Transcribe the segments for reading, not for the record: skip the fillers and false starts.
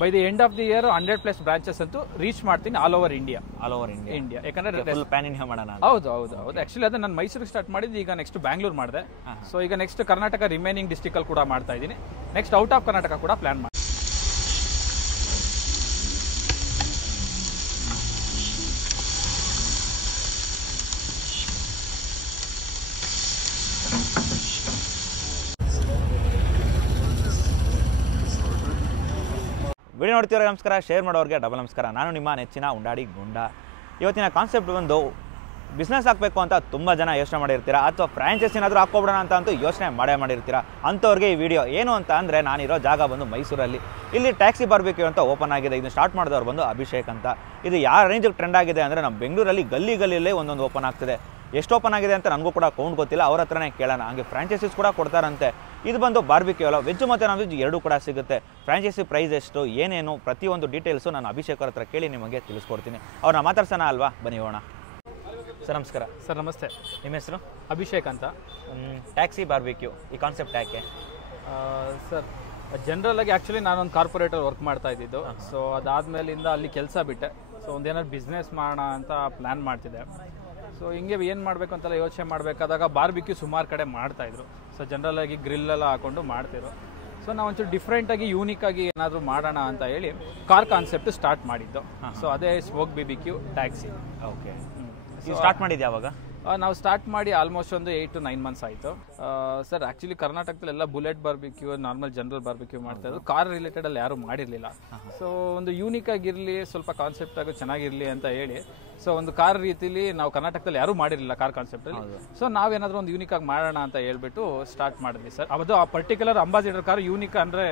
By the end of the year 100+ branches ಅಂತೂ reach ಮಾಡ್ತೀನಿ all over India. ಯಾಕಂದ್ರೆ PAN India ಮಾಡೋಣ. ಹೌದು. ಆಕ್ಚುಲಿ ಅದು ನಾನು ಮೈಸೂರಿಗೆ ಸ್ಟಾರ್ಟ್ ಮಾಡಿದ್ದು, ಈಗ ನೆಕ್ಸ್ಟ್ ಬ್ಯಾಂಗ್ಳೂರ್ ಮಾಡಿದೆ. ಸೊ ಈಗ ನೆಕ್ಸ್ಟ್ ಕರ್ನಾಟಕ ರಿಮೈನಿಂಗ್ ಡಿಸ್ಟ್ರಿಕ್ಟ್ ಅಲ್ಲಿ ಕೂಡ ಮಾಡ್ತಾ ಇದ್ದೀನಿ. ನೆಕ್ಸ್ಟ್ ಔಟ್ ಆಫ್ ಕರ್ನಾಟಕ ಕೂಡ ಪ್ಲಾನ್ ಮಾಡಿ. ವಿಡಿಯೋ ನೋಡ್ತಿರೋ ನಮಸ್ಕಾರ, ಶೇರ್ ಮಾಡೋರಿಗೆ ಡಬಲ್ ನಮಸ್ಕಾರ. ನಾನು ನಿಮ್ಮ ನೆಚ್ಚಿನ ಉಂಡಾಡಿ ಗುಂಡ. ಇವತ್ತಿನ ಕಾನ್ಸೆಪ್ಟ್ ಒಂದು ಬಿಸ್ನೆಸ್ ಹಾಕಬೇಕು ಅಂತ ತುಂಬ ಜನ ಯೋಚನೆ ಮಾಡಿರ್ತೀರಾ, ಅಥವಾ ಫ್ರಾಂಚೈಸ್ ಏನಾದರೂ ಹಾಕ್ಕೊಬಿಡೋಣ ಅಂತೂ ಯೋಚನೆ ಮಾಡಿರ್ತೀರಾ. ಅಂಥವ್ರಿಗೆ ಈ ವಿಡಿಯೋ ಏನು ಅಂತ ಅಂದರೆ, ನಾನಿರೋ ಜಾಗ ಬಂದು ಮೈಸೂರಲ್ಲಿ. ಇಲ್ಲಿ ಟ್ಯಾಕ್ಸಿ ಬಾರ್ಬಿಕ್ಯೂ ಅಂತ ಓಪನ್ ಆಗಿದೆ. ಇದನ್ನು ಸ್ಟಾರ್ಟ್ ಮಾಡಿದವ್ರು ಬಂದು ಅಭಿಷೇಕ್ ಅಂತ. ಇದು ಯಾವ ರೇಂಜಿಗೆ ಟ್ರೆಂಡ್ ಆಗಿದೆ ಅಂದರೆ, ನಮ್ಮ ಬೆಂಗಳೂರಲ್ಲಿ ಗಲ್ಲಿಯಲ್ಲೇ ಒಂದೊಂದು ಓಪನ್ ಆಗ್ತಿದೆ. ಎಷ್ಟು ಓಪನ್ ಆಗಿದೆ ಅಂತ ನನಗೂ ಕೂಡ ಕೌಂಟ್ ಗೊತ್ತಿಲ್ಲ, ಅವ್ರ ಹತ್ರನೇ ಕೇಳೋಣ. ಹಾಗೆ ಫ್ರಾಂಚೈಸೀಸ್ ಕೂಡ ಕೊಡ್ತಾರಂತೆ. ಇದು ಬಂದು ಬಾರ್ಬಿಕ್ಯೂ ಅಲ್ಲ, ವೆಜ್ ಮತ್ತು ನಾನ್ ವೆಜ್ ಎರಡೂ ಕೂಡ ಸಿಗುತ್ತೆ. ಫ್ರಾಂಚೈಸಿ ಪ್ರೈಸ್ ಎಷ್ಟು, ಏನೇನು, ಪ್ರತಿಯೊಂದು ಡೀಟೇಲ್ಸು ನಾನು ಅಭಿಷೇಕ್ ಅವ್ರ ಹತ್ರ ಕೇಳಿ ನಿಮಗೆ ತಿಳಿಸ್ಕೊಡ್ತೀನಿ. ಅವ್ರನ್ನ ಮಾತಾಡ್ಸೋಣ ಅಲ್ವಾ, ಬನ್ನಿ ಹೋಗೋಣ. ಸರ್ ನಮಸ್ಕಾರ. ಸರ್ ನಮಸ್ತೆ. ನಿಮ್ಮ ಹೆಸರು? ಅಭಿಷೇಕ್ ಅಂತ. ಟ್ಯಾಕ್ಸಿ ಬಾರ್ಬಿಕ್ಯೂ ಈ ಕಾನ್ಸೆಪ್ಟ್ ಯಾಕೆ? ಸರ್ ಜನರಲ್ ಆಗಿ ಆ್ಯಕ್ಚುಲಿ ನಾನೊಂದು ಕಾರ್ಪೊರೇಟರ್ ವರ್ಕ್ ಮಾಡ್ತಾ ಇದ್ದಿದ್ದು. ಸೊ ಅದಾದಮೇಲಿಂದ ಅಲ್ಲಿ ಕೆಲಸ ಬಿಟ್ಟೆ. ಸೊ ಒಂದೇನಾದ್ರು ಬಿಸ್ನೆಸ್ ಮಾಡೋಣ ಅಂತ ಪ್ಲ್ಯಾನ್ ಮಾಡ್ತಿದ್ದೆ. ಸೊ ಹಿಂಗೆ ಏನು ಮಾಡಬೇಕು ಅಂತೆಲ್ಲ ಯೋಚನೆ ಮಾಡಬೇಕಾದಾಗ ಬಾರ್ಬಿಕ್ಯೂ ಸುಮಾರು ಕಡೆ ಮಾಡ್ತಾಯಿದ್ರು. ಸೊ ಜನರಲಾಗಿ ಗ್ರಿಲ್ಲೆಲ್ಲ ಹಾಕೊಂಡು ಮಾಡ್ತಿದ್ರು. ಸೊ ನಾವು ಒಂಚೂರು ಡಿಫ್ರೆಂಟಾಗಿ ಯೂನಿಕಾಗಿ ಏನಾದರೂ ಮಾಡೋಣ ಅಂತ ಹೇಳಿ ಕಾರ್ ಕಾನ್ಸೆಪ್ಟ್ ಸ್ಟಾರ್ಟ್ ಮಾಡಿದ್ದು. ಸೊ ಅದೇ smoke BBQ taxi. Okay, start ಮಾಡಿದ್ದು ಯಾವಾಗ? ನಾವು ಸ್ಟಾರ್ಟ್ ಮಾಡಿ ಆಲ್ಮೋಸ್ಟ್ ಒಂದು 8 to 9 months ಆಯಿತು. ಸರ್ ಆ್ಯಕ್ಚುಲಿ ಕರ್ನಾಟಕದಲ್ಲೆಲ್ಲ bullet barbecue, normal general barbecue ಮಾಡ್ತಾ ಇದ್ರು. ಕಾರ್ ರಿಲೇಟೆಡ್ ಅಲ್ಲಿ ಯಾರು ಮಾಡಿರಲಿಲ್ಲ. ಸೊ ಒಂದು ಯೂನಿಕ್ ಆಗಿರಲಿ, ಸ್ವಲ್ಪ ಕಾನ್ಸೆಪ್ಟ್ ಆಗಿ ಚೆನ್ನಾಗಿರಲಿ ಅಂತ ಹೇಳಿ, ಸೊ ಒಂದು ಕಾರ್ ರೀತಿಲಿ ನಾವು ಕರ್ನಾಟಕದಲ್ಲಿ ಯಾರೂ ಮಾಡಿರಲಿಲ್ಲ ಕಾರ್ ಕಾನ್ಸೆಪ್ಟಲ್ಲಿ. ಸೊ ನಾವೇನಾದರೂ ಒಂದು ಯೂನಿಕ್ ಆಗಿ ಮಾಡೋಣ ಅಂತ ಹೇಳ್ಬಿಟ್ಟು ಸ್ಟಾರ್ಟ್ ಮಾಡಿದ್ವಿ ಸರ್. ಅದು ಆ ಪರ್ಟಿಕ್ಯುಲರ್ ಅಂಬಾಸಿಡರ್ ಕಾರ್ ಯೂನಿಕ್ ಅಂದರೆ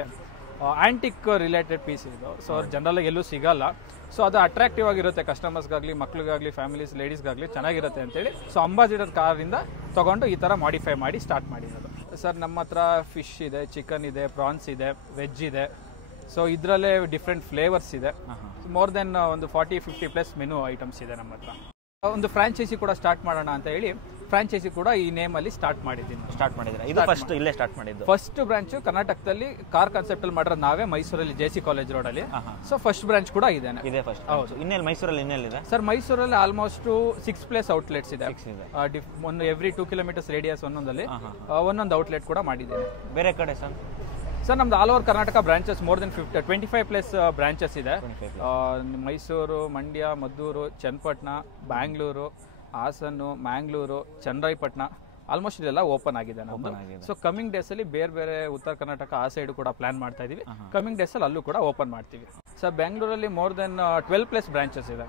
ಆಂಟಿಕ್ ರಿಲೇಟೆಡ್ ಪೀಸ್ ಇದು. ಸೊ ಜನರಲ್ ಎಲ್ಲೂ ಸಿಗಲ್ಲ. ಸೊ ಅದು ಅಟ್ರಾಕ್ಟಿವ್ ಆಗಿರುತ್ತೆ ಕಸ್ಟಮರ್ಸ್ಗಾಗಲಿ, ಮಕ್ಳಿಗಾಗಲಿ, ಫ್ಯಾಮಿಲೀಸ್, ಲೇಡೀಸ್ಗಾಗಲಿ ಚೆನ್ನಾಗಿರುತ್ತೆ ಅಂತೇಳಿ. ಸೊ ಅಂಬಾಸಿಡರ್ ಕಾರಿಂದ ತೊಗೊಂಡು ಈ ಥರ ಮಾಡಿಫೈ ಮಾಡಿ ಸ್ಟಾರ್ಟ್ ಮಾಡಿರೋದು. ಸರ್ ನಮ್ಮ ಹತ್ರ ಫಿಶ್ ಇದೆ, ಚಿಕನ್ ಇದೆ, ಪ್ರಾನ್ಸ್ ಇದೆ, ವೆಜ್ ಇದೆ. ಸೊ ಇದರಲ್ಲೇ ಡಿಫ್ರೆಂಟ್ ಫ್ಲೇವರ್ಸ್ ಇದೆ. ಮೋರ್ ದೆನ್ ಒಂದು 40-50+ ಮೆನು ಐಟಮ್ಸ್ ಇದೆ ನಮ್ಮ ಹತ್ರ. ಒಂದು ಫ್ರಾಂಚೈಸಿ ಕೂಡ ಸ್ಟಾರ್ಟ್ ಮಾಡೋಣ ಅಂತ ಹೇಳಿ ಫ್ರಾಂಚೈಸಿ ಕೂಡ ಈ ನೇಮಲ್ಲಿ ಸ್ಟಾರ್ಟ್ ಮಾಡಿದ್ದೀನಿ. ಸ್ಟಾರ್ಟ್ ಮಾಡಿದ್ರೆ ಇದು ಫಸ್ಟ್ ಇಲ್ಲೇ ಸ್ಟಾರ್ಟ್ ಮಾಡಿದ್ದು. ಫಸ್ಟ್ ಬ್ರಾಂಚ್ ಕರ್ನಾಟಕದಲ್ಲಿ ಕಾರ್ ಕಾನ್ಸೆಪ್ಟ್ ಅಲ್ಲಿ ಮಾಡಿರೋದು ನಾವೇ, ಮೈಸೂರಲ್ಲಿ JC ಕಾಲೇಜ್ ರೋಡ್ ಅಲ್ಲಿ. ಸೊ ಫಸ್ಟ್ ಬ್ರಾಂಚ್ ಕೂಡ ಇದೇನೆ. ಇದೆ ಫಸ್ಟ್. ಹೌದು. ಇನ್ನೆಲ್ಲಿ ಮೈಸೂರಲ್ಲಿ ಇನ್ನೆಲ್ಲಿದೆ ಸರ್? ಮೈಸೂರಲ್ಲಿ ಆಲ್ಮೋಸ್ಟ್ 6+ ಔಟ್ಲೆಟ್ಸ್ ಇದೆ. ಒಂದು ಎವ್ರಿ 2 kilometers ರೇಡಿಯಸ್ ಒಂದೊಂದಲ್ಲಿ ಒಂದೊಂದು ಔಟ್ಲೆಟ್ ಕೂಡ ಮಾಡಿದ್ದೇನೆ. ಬೇರೆ ಕಡೆ ಸರ್ ನಮ್ದು all over Karnataka branches more than 25+ branches ಇದೆ. ಮೈಸೂರು, ಮಂಡ್ಯ, ಮದ್ದೂರು, ಚನ್ನಪಟ್ಟಣ, ಬ್ಯಾಂಗ್ಳೂರು, ಹಾಸನ್ನು, ಮ್ಯಾಂಗ್ಳೂರು, ಚನ್ನರಾಯಪಟ್ಟಣ, ಆಲ್ಮೋಸ್ಟ್ ಇದೆಲ್ಲ ಓಪನ್ ಆಗಿದೆ ನಮ್ದು. ಸೊ ಕಮಿಂಗ್ ಡೇಸ್ ಅಲ್ಲಿ ಬೇರೆ ಬೇರೆ ಉತ್ತರ ಕರ್ನಾಟಕ ಆ ಸೈಡ್ ಕೂಡ ಪ್ಲಾನ್ ಮಾಡ್ತಾ ಇದೀವಿ. ಕಮಿಂಗ್ ಡೇಸ್ ಅಲ್ಲಿ ಅಲ್ಲೂ ಕೂಡ ಓಪನ್ ಮಾಡ್ತೀವಿ. ಸರ್ ಬೆಂಗಳೂರಲ್ಲಿ ಮೋರ್ ದೆನ್ 12+ ಬ್ರಾಂಚಸ್ ಇದೆ.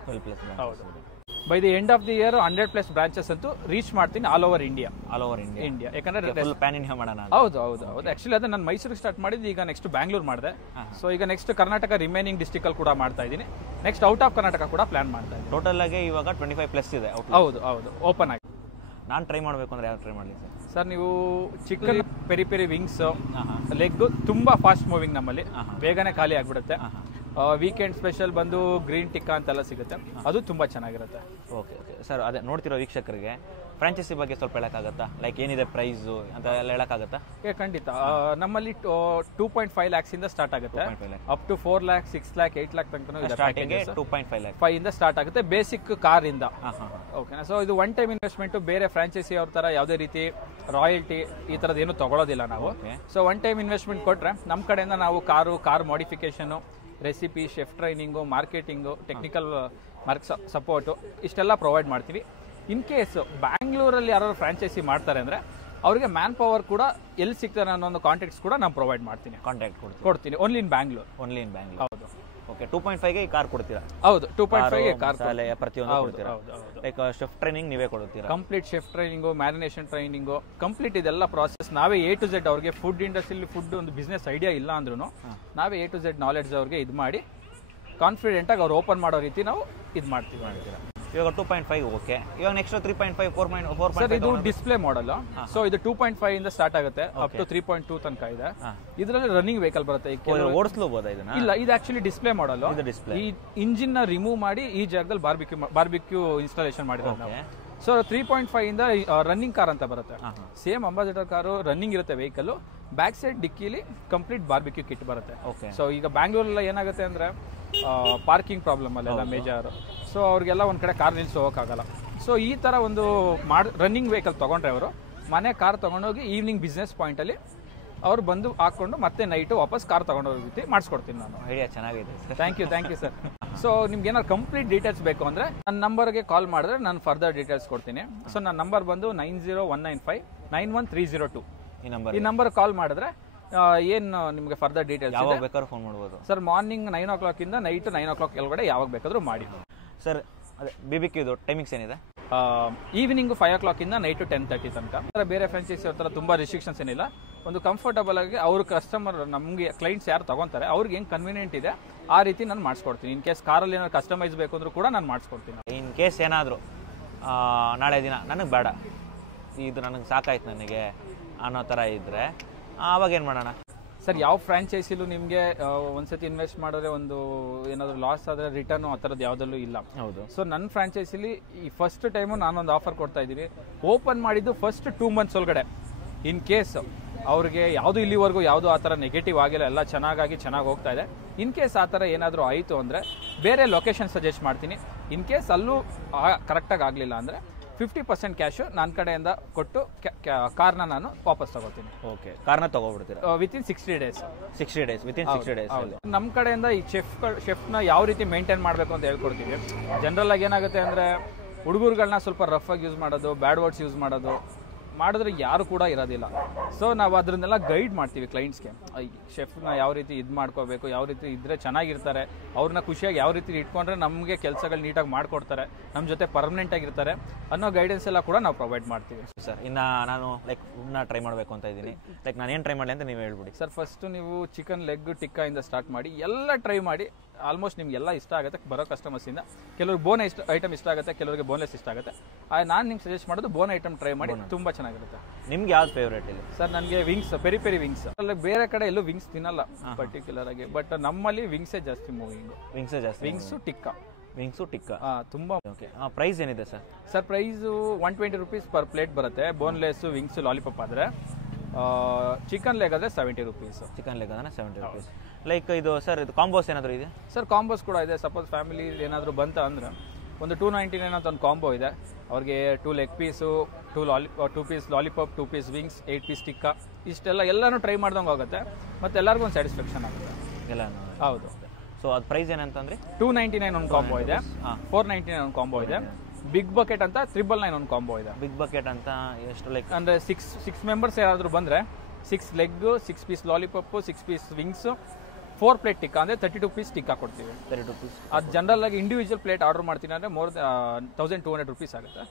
ಹೌದು. By the end of the year 100+ branches ಅಂತೂ ರೀಚ್ ಮಾಡ್ತೀನಿ ಆಲ್ ಓವರ್ ಇಂಡಿಯಾ. ಯಾಕಂದ್ರೆ ಪ್ಯಾನ್ ಇಂಡಿಯಾ ಮಾಡೋಣ. ಹೌದು. ಆಕ್ಚುಲಿ ಅದು ನಾನು ಮೈಸೂರಿಗೆ ಸ್ಟಾರ್ಟ್ ಮಾಡಿದ್ದು, ಈಗ ನೆಕ್ಸ್ಟ್ ಬ್ಯಾಂಗ್ಳೂರ್ ಮಾಡಿದೆ. ಸೊ ಈಗ ನೆಕ್ಸ್ಟ್ ಕರ್ನಾಟಕ ರಿಮೈನಿಂಗ್ ಡಿಸ್ಟ್ರಿಕ್ಟ್ ಅಲ್ಲಿ ಕೂಡ ಮಾಡ್ತಾ ಇದ್ದೀನಿ. ನೆಕ್ಸ್ಟ್ ಔಟ್ ಆಫ್ ಕರ್ನಾಟಕ ಕೂಡ ಪ್ಲಾನ್ ಮಾಡ್ತಾ ಇದ್ದೀನಿ. ಟೋಟಲ್ ಆಗಿ ಇವಾಗ 25+ ಇದೆ. ಹೌದು ಓಪನ್ ಆಗಿ. ನಾನು ಟ್ರೈ ಮಾಡಬೇಕು ಅಂದ್ರೆ ಯಾವ ಟ್ರೈ ಮಾಡಲಿ ಸರ್? ನೀವು ಚಿಕನ್ ಪೆರಿ ವಿಂಗ್ಸ್, ಲೆಗ್ ತುಂಬಾ ಫಾಸ್ಟ್ ಮೂವಿಂಗ್ ನಮ್ಮಲ್ಲಿ, ಬೇಗನೆ ಖಾಲಿ ಆಗ್ಬಿಡುತ್ತೆ. ವೀಕೆಂಡ್ ಸ್ಪೆಷಲ್ ಬಂದು ಗ್ರೀನ್ ಟಿಕ್ಕಾ ಅಂತೆಲ್ಲ ಸಿಗುತ್ತೆ, ಅದು ತುಂಬಾ ಚೆನ್ನಾಗಿರುತ್ತೆ. ಓಕೆ ಸರ್, ಅದೇ ನೋಡ್ತಿರೋ ವೀಕ್ಷಕರಿಗೆ ಫ್ರಾಂಚೈಸಿ ಬಗ್ಗೆ ಸ್ವಲ್ಪ ಹೇಳಕ್ಕಾಗತ್ತಾ? ಲೈಕ್ ಏನಿದೆ ಪ್ರೈಸು ಅಂತ ಎಲ್ಲ ಹೇಳಕ್ಕಾಗತ್ತಾ? ಖಂಡಿತ. ನಮ್ಮಲ್ಲಿ 2.5 lakhs ಇಂದ ಸ್ಟಾರ್ಟ್ ಆಗುತ್ತೆ, up to 4 lakh, 6 lakh, 8 lakh ತನಕ 2.5 lakh ಇಂದ ಸ್ಟಾರ್ಟ್ ಆಗುತ್ತೆ ಬೇಸಿಕ್ ಕಾರ್ ಇಂದ. ಓಕೆನಾ? ಸೊ ಇದು ಒನ್ ಟೈಮ್ ಇನ್ವೆಸ್ಟ್ಮೆಂಟ್. ಬೇರೆ ಫ್ರಾಂಚೈಸಿ ಅವ್ರ ತರ ಯಾವುದೇ ರೀತಿ ರಾಯಲ್ಟಿ ಈ ತರದ್ ಏನು ತಗೊಳ್ಳೋದಿಲ್ಲ ನಾವು. ಸೊ ಒನ್ ಟೈಮ್ ಇನ್ವೆಸ್ಟ್ಮೆಂಟ್ ಕೊಟ್ರೆ ನಮ್ಮ ಕಡೆಯಿಂದ ನಾವು car modification, recipe, chef training, marketing, technical support ಇಷ್ಟೆಲ್ಲ ಪ್ರೊವೈಡ್ ಮಾಡ್ತೀವಿ. ಇನ್ ಕೇಸ್ ಬ್ಯಾಂಗ್ಳೂರಲ್ಲಿ ಯಾರು ಫ್ರಾಂಚೈಸಿ ಮಾಡ್ತಾರೆ ಅಂದರೆ ಅವರಿಗೆ ಮ್ಯಾನ್ ಪವರ್ ಕೂಡ ಎಲ್ಲಿ ಸಿಗ್ತಾರೆ ಅನ್ನೋ ಒಂದು ಕಾಂಟ್ಯಾಕ್ಟ್ಸ್ ಕೂಡ ನಾನು ಪ್ರೊವೈಡ್ ಮಾಡ್ತೀನಿ, ಕೊಡ್ತೀನಿ. Only in Bangalore. ಹೌದು. ಓಕೆ, 2.5ಗೆ ಕಾರ್ ಕೊಡ್ತೀರಾ? ಹೌದು, 2.5ಗೆ ಕಾರ್ ಪ್ರತಿಯೊಂದು ಕೊಡ್ತೀರಾ? ಲೈಕ್ ಶೆಫ್ ಟ್ರೈನಿಂಗ್ ನೀವೇ ಕೊಡ್ತೀರಾ? Complete chef training, marination training, complete ಇದೆಲ್ಲ ಪ್ರಾಸೆಸ್ ನಾವೇ A to Z. ಅವ್ರಿಗೆ ಫುಡ್ ಇಂಡಸ್ಟ್ರಿಯಲ್ಲಿ ಫುಡ್ ಒಂದು ಬಿಸ್ನೆಸ್ ಐಡಿಯಾ ಇಲ್ಲ ಅಂದ್ರೂ ನಾವೇ A to Z ನಾಲೆಡ್ಜ್ ಅವ್ರಿಗೆ ಇದು ಮಾಡಿ ಕಾನ್ಫಿಡೆಂಟ್ ಆಗಿ ಅವ್ರು ಓಪನ್ ಮಾಡೋ ರೀತಿ ನಾವು ಇದು ಮಾಡ್ತೀವಿ. ಇವಾಗ 2.5 ಓಕೆ. ಇವಾಗ ನೆಕ್ಸ್ಟ್ 3.5, 4.5 ಸರ್ ಇದು ಡಿಸ್ಪ್ಲೇ ಮಾಡಲ್. ಸೊ ಇದು 2.5 ಇಂದ ಸ್ಟಾರ್ಟ್ ಆಗುತ್ತೆ, ಅಪ್ ಟು 3.2 ತನಕ ಇದೆ. ಇದರಲ್ಲಿ ರನ್ನಿಂಗ್ ವೆಹಿಕಲ್ ಬರುತ್ತೆ. ಓಡಿಸಲೂಬಹುದಾ ಇದನ್ನ? ಇಲ್ಲ, ಇದು ಆಕ್ಚುಲಿ ಡಿಸ್ಪ್ಲೇ ಮಾಡಲ್. ಈ ಇಂಜಿನ್ ನ ರಿಮೂವ್ ಮಾಡಿ ಈ ಜಾಗದಲ್ಲಿ ಬಾರ್ಬಿಕ್ಯೂ ಇನ್ಸ್ಟಾಲೇಷನ್ ಮಾಡಿರೋದು ನಾವು. ಸೊ 3.5 ಇಂದ ರನ್ನಿಂಗ್ ಕಾರ್ ಅಂತ ಬರುತ್ತೆ. ಸೇಮ್ ಅಂಬಾಸಿಡರ್ ಕಾರು ರನ್ನಿಂಗ್ ಇರುತ್ತೆ ವೆಹಿಕಲ್. ಬ್ಯಾಕ್ ಸೈಡ್ ಡಿಕ್ಕಿಲಿ ಕಂಪ್ಲೀಟ್ ಬಾರ್ಬಿಕ್ಯೂ ಕಿಟ್ ಬರುತ್ತೆ. ಓಕೆ. ಸೊ ಈಗ ಬ್ಯಾಂಗ್ಳೂರೆಲ್ಲ ಏನಾಗುತ್ತೆ ಅಂದರೆ ಪಾರ್ಕಿಂಗ್ ಪ್ರಾಬ್ಲಮ್ ಅಲ್ಲೆಲ್ಲ ಮೇಜರ್. ಸೊ ಅವ್ರಿಗೆಲ್ಲ ಒಂದು ಕಡೆ ಕಾರ್ ನಿಲ್ಸಿ ಹೋಗೋಕ್ಕಾಗಲ್ಲ. ಸೊ ಈ ಥರ ಒಂದು ರನ್ನಿಂಗ್ ವೆಹಿಕಲ್ ತೊಗೊಂಡ್ರೆ ಅವರು ಮನೆ ಕಾರ್ ತೊಗೊಂಡೋಗಿ ಈವ್ನಿಂಗ್ ಬಿಸ್ನೆಸ್ ಪಾಯಿಂಟಲ್ಲಿ ಅವ್ರು ಬಂದು ಹಾಕ್ಕೊಂಡು ಮತ್ತೆ ನೈಟು ವಾಪಸ್ ಕಾರ್ ತೊಗೊಂಡೋಗಿ ರೀತಿ ಮಾಡಿಸ್ಕೊಡ್ತೀನಿ ನಾನು. ಐಡಿಯಾ ಚೆನ್ನಾಗಿದೆ sir. Thank you sir. So ನಿಮ್ಗೆ ಏನಾದ್ರು ಕಂಪ್ಲೀಟ್ ಡೀಟೇಲ್ಸ್ ಬೇಕು ಅಂದರೆ ನನ್ನ ನಂಬರ್ಗೆ ಕಾಲ್ ಮಾಡಿದ್ರೆ ನಾನು ಫರ್ದರ್ ಡೀಟೇಲ್ಸ್ ಕೊಡ್ತೀನಿ. ಸೊ ನನ್ನ ನಂಬರ್ ಬಂದು 9019591302. ಈ ನಂಬರ್ ಕಾಲ್ ಮಾಡಿದ್ರೆ ಏನು ನಿಮಗೆ ಫರ್ದರ್ ಡೀಟೇಲ್ಸ್ ಯಾವಾಗ ಬೇಕಾದ್ರೂ ಫೋನ್ ಮಾಡ್ಬೋದು ಸರ್. ಮಾರ್ನಿಂಗ್ 9 o'clock ಇಂದ ನೈಟ್ 9 o'clock ಒಳಗಡೆ ಯಾವಾಗ ಬೇಕಾದರೂ ಮಾಡಿ ಸರ್. ಅದೇ BBQದು ಟೈಮಿಂಗ್ಸ್ ಏನಿದೆ? ಈವ್ನಿಂಗ್ 5 o'clock ಇಂದ ನೈಟು 10:30 ತನಕ. ಬೇರೆ ಫ್ರಾಂಚೈಸಿ ಹತ್ರ ತುಂಬ ರಿಸ್ಟ್ರಿಕ್ಷನ್ಸ್ ಏನಿಲ್ಲ. ಒಂದು ಕಂಫರ್ಟಬಲ್ ಆಗಿ ಅವ್ರ ಕಸ್ಟಮರ್ ನಮಗೆ ಕ್ಲೈಂಟ್ಸ್ ಯಾರು ತಗೊಂತಾರೆ ಅವ್ರಿಗೆ ಹೆಂಗೆ ಕನ್ವೀನಿಯೆಂಟ್ ಇದೆ ಆ ರೀತಿ ನಾನು ಮಾಡಿಸ್ಕೊಡ್ತೀನಿ. ಇನ್ ಕೇಸ್ ಕಾರಲ್ಲಿ ಏನಾದ್ರು ಕಸ್ಟಮೈಸ್ ಬೇಕು ಅಂದ್ರೂ ಕೂಡ ನಾನು ಮಾಡಿಸ್ಕೊಡ್ತೀನಿ. ಇನ್ ಕೇಸ್ ಏನಾದರೂ ನಾಳೆ ದಿನ ನನಗೆ ಬೇಡ, ಇದು ನನಗೆ ಸಾಕಾಯ್ತು ನನಗೆ ಅನ್ನೋ ಥರ ಇದ್ದರೆ ಆವಾಗ ಏನು ಮಾಡೋಣ ಸರ್? ಯಾವ ಫ್ರಾಂಚೈಸಿಲೂ ನಿಮಗೆ ಒಂದ್ಸತಿ ಇನ್ವೆಸ್ಟ್ ಮಾಡಿದ್ರೆ ಒಂದು ಏನಾದರೂ ಲಾಸ್ ಆದರೆ ರಿಟರ್ನು ಆ ಥರದ್ದು ಯಾವುದಲ್ಲೂ ಇಲ್ಲ. ಹೌದು. ಸೊ ನನ್ನ ಫ್ರಾಂಚೈಸಿಲಿ ಈ ಫಸ್ಟ್ ಟೈಮು ನಾನೊಂದು ಆಫರ್ ಕೊಡ್ತಾ ಇದ್ದೀನಿ. ಓಪನ್ ಮಾಡಿದ್ದು ಫಸ್ಟ್ 2 months ಒಳಗಡೆ ಇನ್ ಕೇಸ್ ಅವ್ರಿಗೆ ಯಾವುದು ಇಲ್ಲಿವರೆಗೂ ಯಾವುದು ಆ ಥರ ನೆಗೆಟಿವ್ ಆಗಿಲ್ಲ, ಎಲ್ಲ ಚೆನ್ನಾಗಿ ಹೋಗ್ತಾ ಇದೆ. ಇನ್ ಕೇಸ್ ಆ ಥರ ಏನಾದರೂ ಆಯಿತು ಅಂದರೆ ಬೇರೆ ಲೊಕೇಶನ್ ಸಜೆಸ್ಟ್ ಮಾಡ್ತೀನಿ. ಇನ್ ಕೇಸ್ ಅಲ್ಲೂ ಕರೆಕ್ಟಾಗಿ ಆಗಲಿಲ್ಲ ಅಂದರೆ 50% ಕ್ಯಾಶು ನನ್ನ ಕಡೆಯಿಂದ ಕೊಟ್ಟು ಕಾರ್ನ ನಾನು ವಾಪಸ್ ತಗೋತೀನಿ. ಓಕೆ. ಕಾರ್ನ ತಗೋಬಿಡ್ತೀರಾ within 60 days? 60 days, within 60 days. ನಮ್ಮ ಕಡೆಯಿಂದ ಈ ಶೆಫ್ನ ಯಾವ ರೀತಿ ಮೇಂಟೈನ್ ಮಾಡಬೇಕು ಅಂತ ಹೇಳ್ಕೊಡ್ತೀವಿ. ಜನರಲ್ ಆಗಿ ಏನಾಗುತ್ತೆ ಅಂದರೆ ಹುಡುಗರುಗಳನ್ನ ಸ್ವಲ್ಪ ರಫ್ ಆಗಿ ಯೂಸ್ ಮಾಡೋದು, ಬ್ಯಾಡ್ ವರ್ಡ್ಸ್ ಯೂಸ್ ಮಾಡೋದು ಮಾಡಿದ್ರೆ ಯಾರು ಕೂಡ ಇರೋದಿಲ್ಲ. ಸೊ ನಾವು ಅದನ್ನೆಲ್ಲ ಗೈಡ್ ಮಾಡ್ತೀವಿ ಕ್ಲೈಂಟ್ಸ್ಗೆ. ಶೆಫ್ನ ಯಾವ ರೀತಿ ಇದು ಮಾಡ್ಕೋಬೇಕು, ಯಾವ ರೀತಿ ಇದ್ದರೆ ಚೆನ್ನಾಗಿರ್ತಾರೆ, ಅವ್ರನ್ನ ಖುಷಿಯಾಗಿ ಯಾವ ರೀತಿ ಇಟ್ಕೊಂಡ್ರೆ ನಮಗೆ ಕೆಲಸಗಳು ನೀಟಾಗಿ ಮಾಡಿಕೊಡ್ತಾರೆ, ನಮ್ಮ ಜೊತೆ ಪರ್ಮನೆಂಟ್ ಆಗಿರ್ತಾರೆ ಅನ್ನೋ ಗೈಡೆನ್ಸ್ ಎಲ್ಲ ಕೂಡ ನಾವು ಪ್ರೊವೈಡ್ ಮಾಡ್ತೀವಿ ಸರ್. ಇನ್ನು ನಾನು ಲೈಕ್ ಫುಡ್ನ ಟ್ರೈ ಮಾಡಬೇಕು ಅಂತ ಇದ್ದೀನಿ. ಲೈಕ್ ನಾನು ಏನು ಟ್ರೈ ಮಾಡಲಿ ಅಂತ ನೀವು ಹೇಳ್ಬಿಡಿ ಸರ್. ಫಸ್ಟು ನೀವು ಚಿಕನ್ ಲೆಗ್ ಟಿಕ್ಕಾ ಇಂದ ಸ್ಟಾರ್ಟ್ ಮಾಡಿ ಎಲ್ಲ ಟ್ರೈ ಮಾಡಿ. ಆಲ್ಮೋಸ್ಟ್ ನಿಮ್ಗೆಲ್ಲ ಇಷ್ಟ ಆಗುತ್ತೆ ಬರೋ ಕಸ್ಟಮರ್ಸಿಂದ. ಕೆಲವ್ರಿಗೆ ಬೋನ್ ಐಟಮ್ ಇಷ್ಟ ಆಗುತ್ತೆ, ಕೆಲವರಿಗೆ ಬೋನ್ಲೆಸ್ ಇಷ್ಟ ಆಗುತ್ತೆ. ನಾನು ನಿಮ್ಗೆ ಸಜೆಸ್ಟ್ ಮಾಡೋದು ಬೋನ್ ಐಟಮ್ ಟ್ರೈ ಮಾಡಿ, ತುಂಬ ಚೆನ್ನಾಗಿರುತ್ತೆ. ನಿಮ್ಗೆ ಯಾವ್ದು ಫೇವ್ರೇಟ್ ಇದೆ ಸರ್? ನನಗೆ ವಿಂಗ್ಸ್, ಪೆರಿ ವಿಂಗ್ಸ್. ಅಲ್ಲ ಬೇರೆ ಕಡೆ ಎಲ್ಲೂ ವಿಂಗ್ಸ್ ತಿನ್ನಲ್ಲ ಪರ್ಟಿಕ್ಯುಲರ್ ಆಗಿ, ಬಟ್ ನಮ್ಮಲ್ಲಿ ವಿಂಗ್ಸೇ ಜಾಸ್ತಿ ಮೂವಿಂಗ್. ವಿಂಗ್ಸೇ ಜಾಸ್ತಿ. ವಿಂಗ್ಸು ಟಿಕ್ಕಾ. ವಿಂಗ್ಸು ಟಿಕ್ಕಾ ತುಂಬ. ಓಕೆ. ಪ್ರೈಸ್ ಏನಿದೆ sir? Sir price 120 rupees per plate ಬರುತ್ತೆ. ಬೋನ್ಲೆಸ್ಸು, ವಿಂಗ್ಸು, ಲಾಲಿಪಾಪ್ ಆದರೆ. ಚಿಕನ್ ಲೆಗ್ ಆದರೆ 70 rupees. ಚಿಕನ್ ಲೆಗ್ ಅಂದರೆ 70 rupees. ಲೈಕ್ ಇದು ಸರ್, ಇದು ಕಾಂಬೋಸ್ ಏನಾದರೂ ಇದೆ? ಸರ್ ಕಾಂಬೋಸ್ ಕೂಡ ಇದೆ. ಸಪೋಸ್ ಫ್ಯಾಮಿಲಿ ಏನಾದರೂ ಬಂತ ಅಂದರೆ ಒಂದು 299 ಅಂತ ಒಂದು ಕಾಂಬೋ ಇದೆ. ಅವ್ರಿಗೆ 2 leg piece, 2 piece lollipop, 2 piece wings, 8 piece tikka, ಎಲ್ಲನೂ ಟ್ರೈ ಮಾಡ್ದಂಗೆ ಆಗುತ್ತೆ. ಮತ್ತು ಎಲ್ಲರಿಗೂ ಒಂದು ಸ್ಯಾಟಿಸ್ಫ್ಯಾಕ್ಷನ್ ಆಗುತ್ತೆ ಎಲ್ಲ. ಹೌದು. ಸೊ ಅದು ಪ್ರೈಸ್ ಏನಂತಂದರೆ 299 ಒಂದು ಕಾಂಬೋ ಇದೆ, 499 ಒಂದು ಕಾಂಬೋ ಇದೆ. ಬಿಗ್ ಬಕೆಟ್ ಅಂತ 999 ಒಂದು ಕಾಂಬೋ ಇದೆ. ಬಿಗ್ ಬಕೆಟ್ ಅಂತ ಎಷ್ಟು? ಲೈಕ್ ಅಂದರೆ 6 ಮೆಂಬರ್ಸ್ ಯಾರಾದರೂ ಬಂದರೆ 6 leg, 6 piece lollipop, 6 piece wings, 4 plate tikka ಅಂದರೆ 32 ಪೀಸ್ ಟಿಕ್ಕಾ ಕೊಡ್ತೀವಿ. 32 ಪೀಸ್. ಅದು ಜನರಲ್ ಆಗಿ ಇಂಡಿವಿಜುವಲ್ ಪ್ಲೇಟ್ ಆರ್ಡರ್ ಮಾಡ್ತೀನಿ ಅಂದರೆ 1200 rupees ಆಗುತ್ತೆ.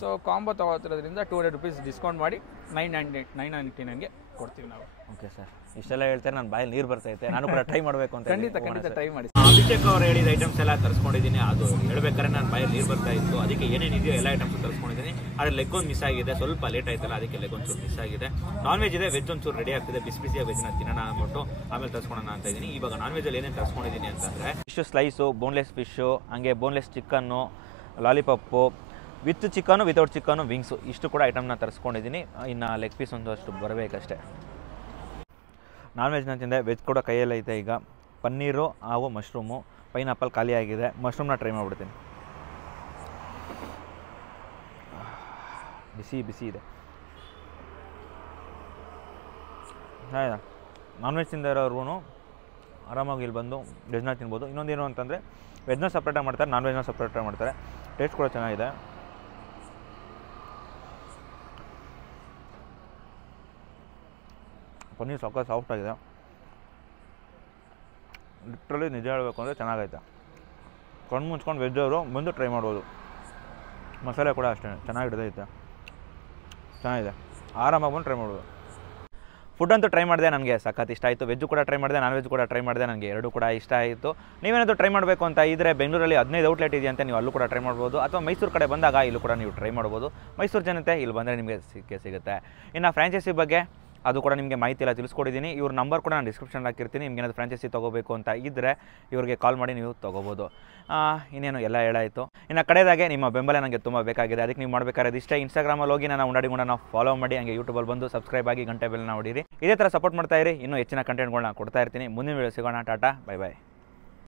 ಸೊ ಕಾಂಬೋ ತಗೋತಿರೋದ್ರಿಂದ 200 rupees ಡಿಸ್ಕೌಂಟ್ ಮಾಡಿ 999ಗೆ ಕೊಡ್ತೀವಿ ನಾವು. ಓಕೆ ಸರ್, ಇಷ್ಟೆಲ್ಲ ಹೇಳ್ತಾರೆ ನನ್ನ ಬಾಯಲ್ಲಿ ನೀರು ಬರ್ತೈತೆ. ನಾನು ಕೂಡ ಟ್ರೈ ಮಾಡಬೇಕು ಅಂತ. ಖಂಡಿತ ಟ್ರೈ ಮಾಡಿ. ಅಭಿಷೇಕ್ ಅವ್ರು ಹೇಳಿದ ಐಟಮ್ಸ್ ಎಲ್ಲ ತರಿಸ್ಕೊಂಡಿದ್ದೀನಿ. ಅದು ಹೇಳ್ಬೇಕಾದ್ರೆ ನನ್ನ ಬಾಯಲ್ಲಿ ನೀರು ಬರ್ತಾ ಇತ್ತು. ಅದಕ್ಕೆ ಏನೇನಿದೆಯೋ ಎಲ್ಲ ಐಟಮ್ಸ್ ತರಿಸ್ಕೊಂಡಿದ್ದೀನಿ. ಆದರೆ ಲೆಗ್ ಒಂದು ಮಿಸ್ ಆಗಿದೆ, ಸ್ವಲ್ಪ ಲೇಟ್ ಆಯ್ತಲ್ಲ, ಅದಕ್ಕೆ ಲೆಗ್ ಒಂಚೂರು ಮಿಸ್ ಆಗಿದೆ. ನಾನ್ ವೆಜ್ ಇದೆ, ವೆಜ್ ಒಂಚೂರು ರೆಡಿ ಆಗ್ತಿದೆ. ಬಿಸಿಯಾಗಿ ವೆಜ್ನ ತಿನ್ನೋಣ ಅಂದ್ಬಿಟ್ಟು ಆಮೇಲೆ ತರಿಸ್ಕೊಳ್ಳೋಣ ಅಂತ ಇದ್ದೀನಿ. ಇವಾಗ ನಾನ್ ವೆಜ್ಜಲ್ಲಿ ಏನೇನು ತರಿಸ್ಕೊಂಡಿದ್ದೀನಿ ಅಂತಂದರೆ ಫಿಶ್ ಸ್ಲೈಸು, ಬೋನ್ಲೆಸ್ ಫಿಶ್ಶು, ಹಂಗೆ boneless chicken, lollipop, with chicken, without chicken, wings, ಇಷ್ಟು ಕೂಡ ಐಟಮ್ನ ತರಿಸ್ಕೊಂಡಿದ್ದೀನಿ. ಇನ್ನು ಲೆಗ್ ಪೀಸ್ ಒಂದು ಅಷ್ಟು ಬರಬೇಕಷ್ಟೇ. ನಾನ್ ವೆಜ್ನ ತಿಂದೆ, ವೆಜ್ ಕೂಡ ಕೈಯಲ್ಲೇ ಐತೆ. ಈಗ ಪನ್ನೀರು ಹಾಗೂ ಮಶ್ರೂಮು, ಪೈನಾಪಲ್ ಖಾಲಿಯಾಗಿದೆ. ಮಶ್ರೂಮ್ನ ಟ್ರೈ ಮಾಡಿಬಿಡ್ತೀನಿ. ಬಿಸಿ ಇದೆ. ಆಯ್ತಾ? ನಾನ್ ವೆಜ್ ತಿಂದಿರೋರ್ಗು ಆರಾಮಾಗಿ ಇಲ್ಲಿ ಬಂದು ವೆಜ್ನ ತಿನ್ಬೋದು. ಇನ್ನೊಂದೇನು ಅಂತಂದರೆ ವೆಜ್ನ ಸಪ್ರೇಟಾಗಿ ಮಾಡ್ತಾರೆ, ನಾನ್ ವೆಜ್ನ ಸಪ್ರೇಟಾಗಿ ಮಾಡ್ತಾರೆ. ಟೇಸ್ಟ್ ಕೂಡ ಚೆನ್ನಾಗಿದೆ. ಪನ್ನೀರ್ ಸಾಫ್ಟ್ ಆಗಿದೆ. ಲಿಟ್ರಲಿ ನಿಜ ಹೇಳಬೇಕು ಅಂದರೆ ಚೆನ್ನಾಗೈತೆ. ಕಣ್ಣು ಮುಚ್ಕೊಂಡು ವೆಜ್ ಅವರು ಬಂದು ಟ್ರೈ ಮಾಡ್ಬೋದು. ಮಸಾಲೆ ಕೂಡ ಅಷ್ಟೇ ಚೆನ್ನಾಗಿಡದೈತೆ, ಚೆನ್ನಾಗಿದೆ. ಆರಾಮಾಗಿ ಬಂದು ಟ್ರೈ ಮಾಡ್ಬೋದು. ಫುಡ್ ಅಂತೂ ಟ್ರೈ ಮಾಡಿದೆ, ನನಗೆ ಸಖತ್ ಇಷ್ಟ ಆಯಿತು. ವೆಜ್ಜು ಕೂಡ ಟ್ರೈ ಮಾಡಿದೆ, ನಾನ್ ವೆಜ್ ಕೂಡ ಟ್ರೈ ಮಾಡಿದೆ. ನನಗೆ ಎರಡೂ ಕೂಡ ಇಷ್ಟ ಆಯಿತು. ನೀವೇನಾದರೂ ಟ್ರೈ ಮಾಡಬೇಕು ಅಂತ ಇದ್ದರೆ ಬೆಂಗಳೂರಲ್ಲಿ 15 ಔಟ್ಲೆಟ್ ಇದೆಯಂತೆ, ನೀವು ಅಲ್ಲೂ ಕೂಡ ಟ್ರೈ ಮಾಡ್ಬೋದು. ಅಥವಾ ಮೈಸೂರು ಕಡೆ ಬಂದಾಗ ಇಲ್ಲೂ ಕೂಡ ನೀವು ಟ್ರೈ ಮಾಡ್ಬೋದು. ಮೈಸೂರು ಜನತೆ ಇಲ್ಲಿ ಬಂದರೆ ನಿಮಗೆ ಸಿಗುತ್ತೆ. ಇನ್ನು ಫ್ರಾಂಚೈಸಿ ಬಗ್ಗೆ ಅದು ಕೂಡ ನಿಮಗೆ ಮಾಹಿತಿ ಎಲ್ಲ ತಿಳಿಸ್ಕೊಟ್ಟಿದ್ದೀನಿ. ಇವ್ರ ನಂಬರ್ ಕೂಡ ನಾನು ಡಿಸ್ಕ್ರಿಪ್ಷನ್ ಹಾಕಿರ್ತೀನಿ. ನಿಮ್ಗೆ ಏನಾದರೂ ಫ್ರಾಂಚೈಸಿ ತೊಗೋಬೇಕು ಅಂತ ಇದ್ದರೆ ಇವ್ರಿಗೆ ಕಾಲ್ ಮಾಡಿ ನೀವು ತೊಗೋಬೋದು. ಇನ್ನೇನು ಎಲ್ಲ ಹೇಳಾಯಿತು. ಇನ್ನು ಕಡೆಯದಾಗೆ ನಿಮ್ಮ ಬೆಂಬಲ ನನಗೆ ತುಂಬ ಬೇಕಾಗಿದೆ. ಅದಕ್ಕೆ ನೀವು ಮಾಡಬೇಕಾದ್ರೆ ಇಷ್ಟೇ, ಇನ್ಸ್ಟಾಗ್ರಾಮಲ್ಲಿ ಹೋಗಿ ನಾನು ಉಂಡಾಡಿ ಗುಂಡನ ಫಾಲೋ ಮಾಡಿ, ಹಂಗೆ ಯೂಟ್ಯೂಬಲ್ಲಿ ಬಂದು ಸಬ್ಸ್ಕ್ರೈಬ್ ಆಗಿ ಗಂಟೆ ಬೆಲ್ನ ಹೊಡೀರಿ. ಇದೇ ಥರ ಸಪೋರ್ಟ್ ಮಾಡ್ತಾ ಇರಿ. ಇನ್ನೂ ಹೆಚ್ಚಿನ ಕಂಟೆಂಟ್ಗಳನ್ನ ಕೊಡ್ತಾ ಇರ್ತೀನಿ. ಮುಂದಿನ ವೀಡಿಯೋ ಸಿಗೋಣ. ಟಾಟಾ, ಬೈ ಬಾಯ್.